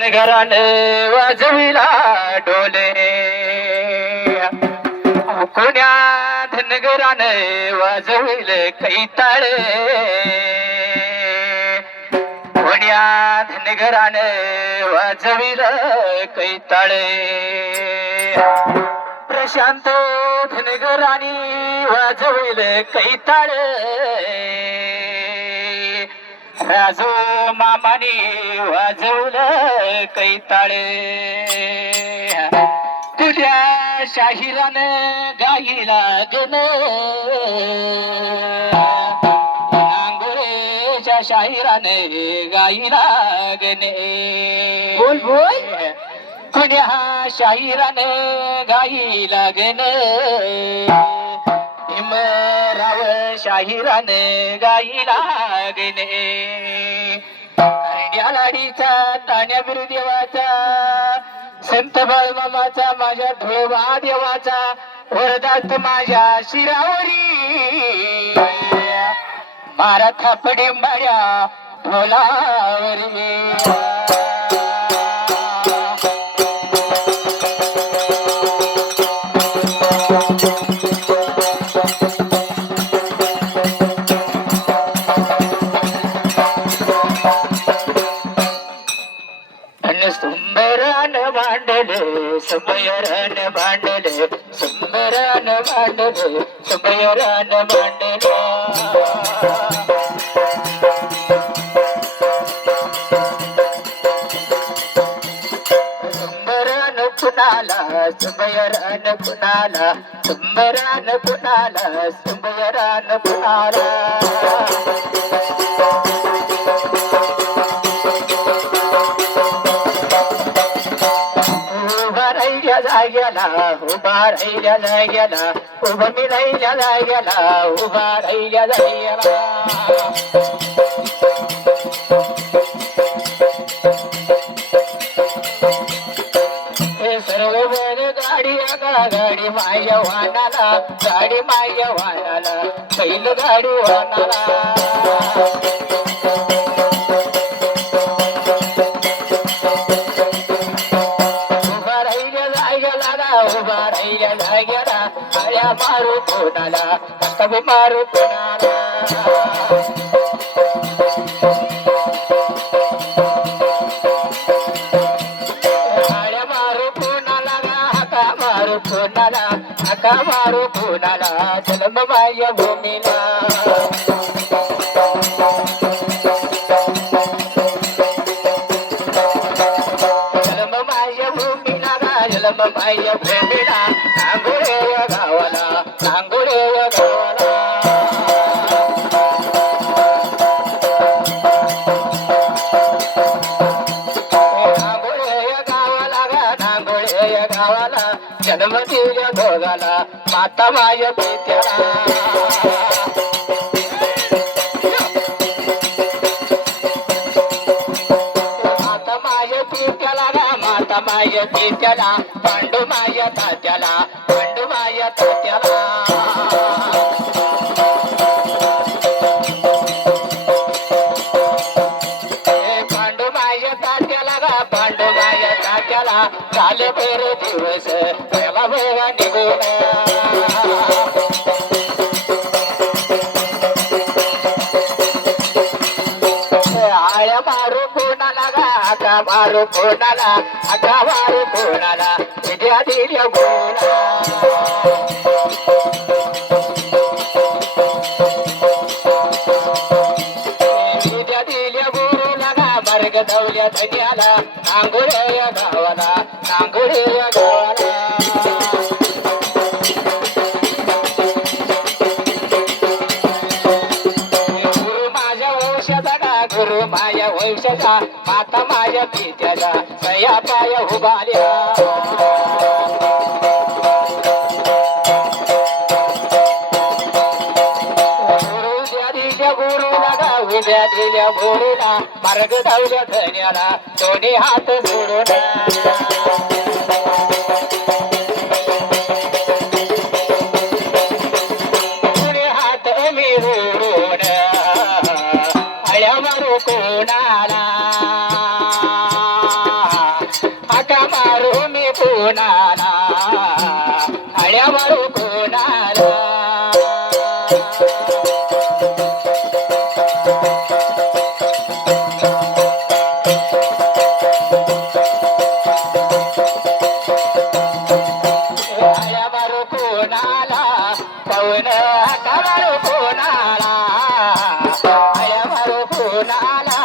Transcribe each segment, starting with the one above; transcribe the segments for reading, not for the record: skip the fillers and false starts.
घराने वाजविला डोले कोण्या धनगराने वाजविले कैताळे कोण्या धनगराने वाजविले कैताळे प्रशांत धनगराने वाजविले कैताळे राजू मामानी वाजवलं कैताळे तुझ्या शाहिराने गाई लागन नांगोळेच्या शाहिराने गाई लागने बोल बोल कुण्या शाहिराने गाई लागने राव शाहिराने गाई लागने करण्या लाडीचा ताण्या बिरुदेवाचा संत बाळमामाचा माझ्या धुळवा देवाचा वरदात माझ्या शिरावरी मारा थापडी माड्या ढोलावरी सुंदरान भांडले सुबयरान भांडले सुंदरान भांडले सुबयरान भांडले सुंदरान कुणाला सुबयरान कुणाला सुंदरान कुणाला सुबयरान कुणाला जायला उभा राहिल्या जायला उभा मी राहिल्या जायला उभा राहिल्या जायला हे सर्व गाडी गाडी माझ्या वाहनाला गाडी माझ्या वाहनाला पहिलं गाडी वाहनाला मारू कोणाला कभी मारू कोणाला मारू कोणाला हाका मारू कोणाला हाका मारू कोणाला जन्म माझ्या भूमीला जन्म माझ्या भूमीला जन्म माझ्या भूमीला नांगोळे गावाला नांगोळे गावाला नांगोळे गावाला नांगोळे गावाला जन्म दिल्या दोघाला माता माझ्या पित्याला माता माझ्या पित्याला पांडू माझ्या तात्याला पांडू माझ्या तात्याला पांडू माझ्या तात्याला पांडू माझ्या तात्याला झाले बरे दिवस तेव्हा बघा निघून आळ्या मारू कोणाला आका मारू कोणाला आका मारू कोणाला विद्या दिल्या गुणा विद्या दिल्या गुरुला मार्ग दवल्या धन्याला नांगोळे या गावाला नांगोळे या गावाला गुरु माझ्या वंशाचा माता माझ्या पित्याचा सया पाय उभाल्या गुरु दिल्या गुरुला विद्या दिल्या गुरुला मार्ग धावल्या धन्याला दोन्ही हात जोडून हात मिळून आळ्या मारू कोणाला कोणाला आळ्या मारू कोणाला आळ्या मारू कोणाला पवन हाका मारू कोणाला आळ्या मारू कोणाला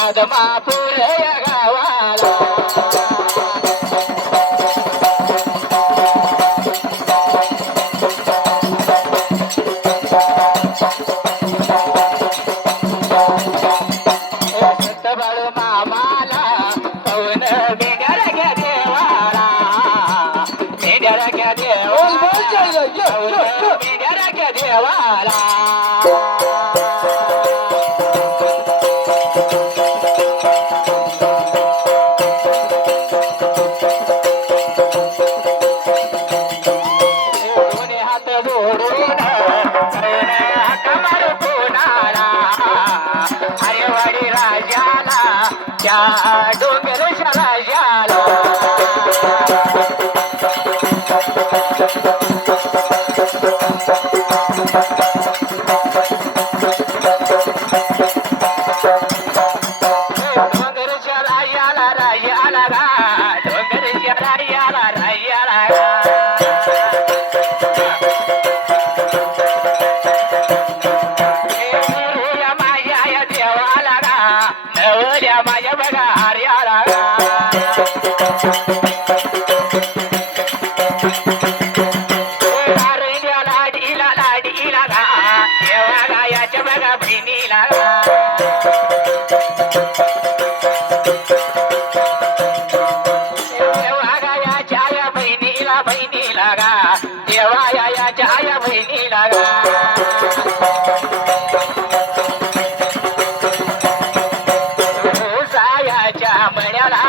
आदमापूर या गावाला बाळू मामाला पवन मेंढ्याला घ्या देवाला मेंढ्याला घ्या देवाला मेंढ्याला घ्या देवाला दोन्ही हात जोडून हाका मारू कोणाला हरेवाडी राजाला त्या डोंगरच्या राजाला डोंगरच्या राजाला राजाला गा डोंगरच्या राजाला राजाला गा नवल्या माझ्या या देवाला गा नवल्या माझ्या बघा हर्याला गा लाडीला लाडीला गा देवा गायाच्या बघा बहिणीला गा देवा गायाच्या या बहिणीला बहिणीला गा देवा याच्या या बहिणीला गा सायाच्या मण्याला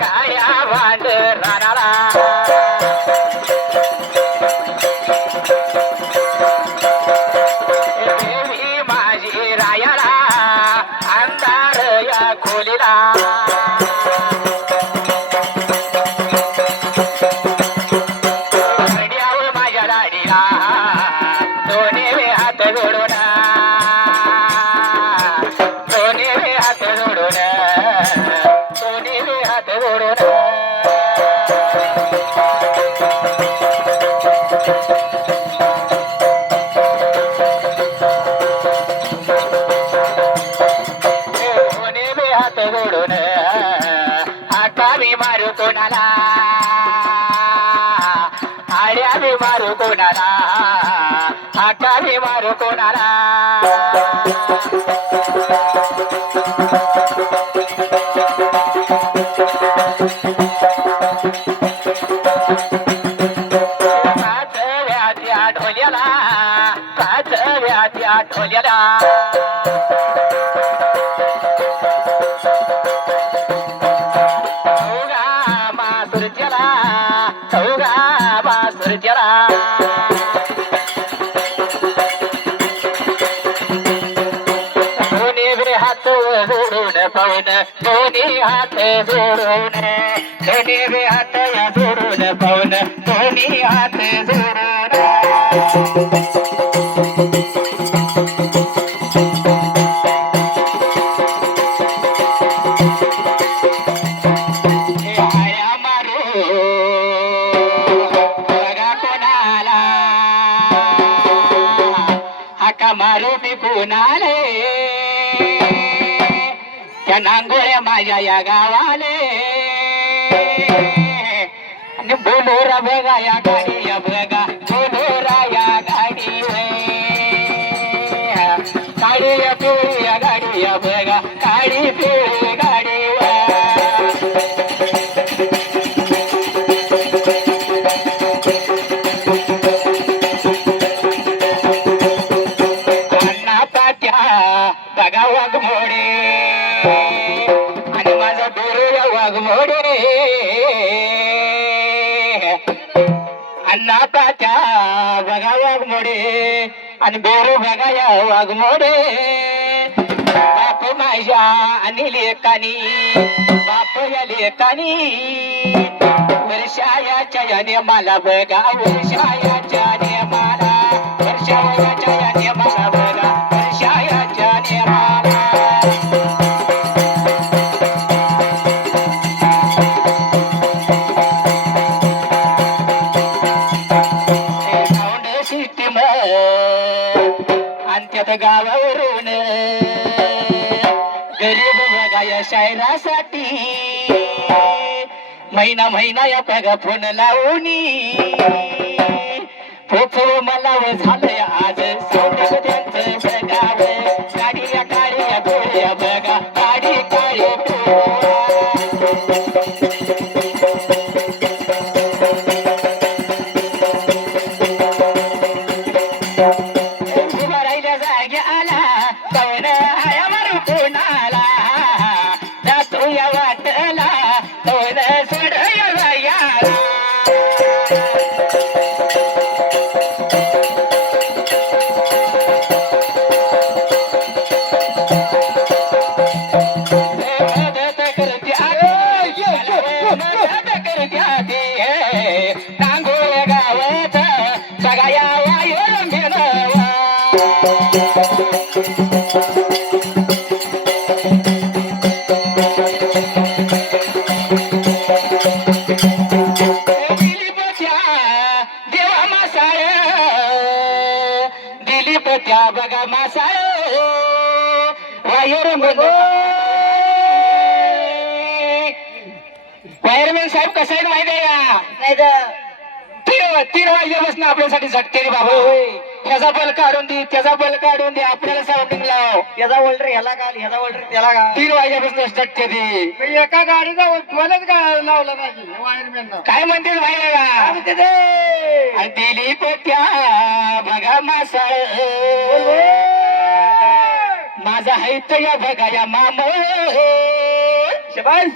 काळ्या भांडराला देवी माझी रायाला अंधार या खोलीला माझ्या लाडीला दोन्ही हात जोडून दोन्ही हात जोडून दोन्ही हात जोडून दोन्ही हात जोडून आता मी मारू कोणाला आड्या मी मारू कोणाला आता मी मारू कोणाला पाचव्या त्या ढोल्याला पाचव्या त्या ढोल्याला मासुरच्याला चौगा मासुरच्याला दोन्ही हात जोडून पाहून दोन्ही हात जोडून दोन्ही हात जोडून पाहून दोन्ही हात जोडून आया मारू बघा कोणाला हाका मारू मी कोणाले त्या नांगोळ्या माझ्या या गावाले आणि बोलोरा बघा या गाडी या बघा बोलोरा या गाडी गाडी या पिवळी या गाडी या बघा गाडी पिवळी गाडी अण्णा पाट्या बघा वाघमोडे आणि माझा दोरो या वाघमोडे अण्णा पाट्या बघा वाघमोडे आणि बेरू बघा या वाघमोडे बाप माझ्या आणि लेकानी बाप या लेकानी वर्षायाच्या याने मला बघा वर्षायाच्या नियमाला वर्षायाच्या याने मला बघा वर्षायाच्या नियमाला साऊंड सिस्टीम आणि त्यात गावावरून गरीब बघा या शायरासाठी महिना महिना या बघा फोन लावणी पोचव मला झालंय आज साऊंड त्यांचं बघाव गाडी या काळी या डोळ्या बघा गाडी काळी उभा राहिल्या जाग्याला कवन आयावर कोणाला जातो या वाटला कवन सोड या जाग्याला मदत करते मदत करते टांगोळ गावात बघा या वायर मेळावा दिलीपच्या देवा मासाळ दिलीपच्या बघा मासाळ वायर वायरमॅन साहेब कसं आहे माहिती आहे का नाही तर तीन वाजल्यापासून आपल्यासाठी झटते रे बाबा ह्याचा बल काढून दे त्याचा बल काढून दे आपल्याला साऊंडिंग लाव याचा वोल्टर ह्याला घाल ह्याचा वोल्टर त्याला घाल 3 वाजल्यापासून झटते ते मी एका गाडीचा मलाच लावला माझी वायरमॅन काय म्हणते माहिती आहे का आणि दिलीप त्या बघा मासाळ माझा हायत या बघा या माम शबाश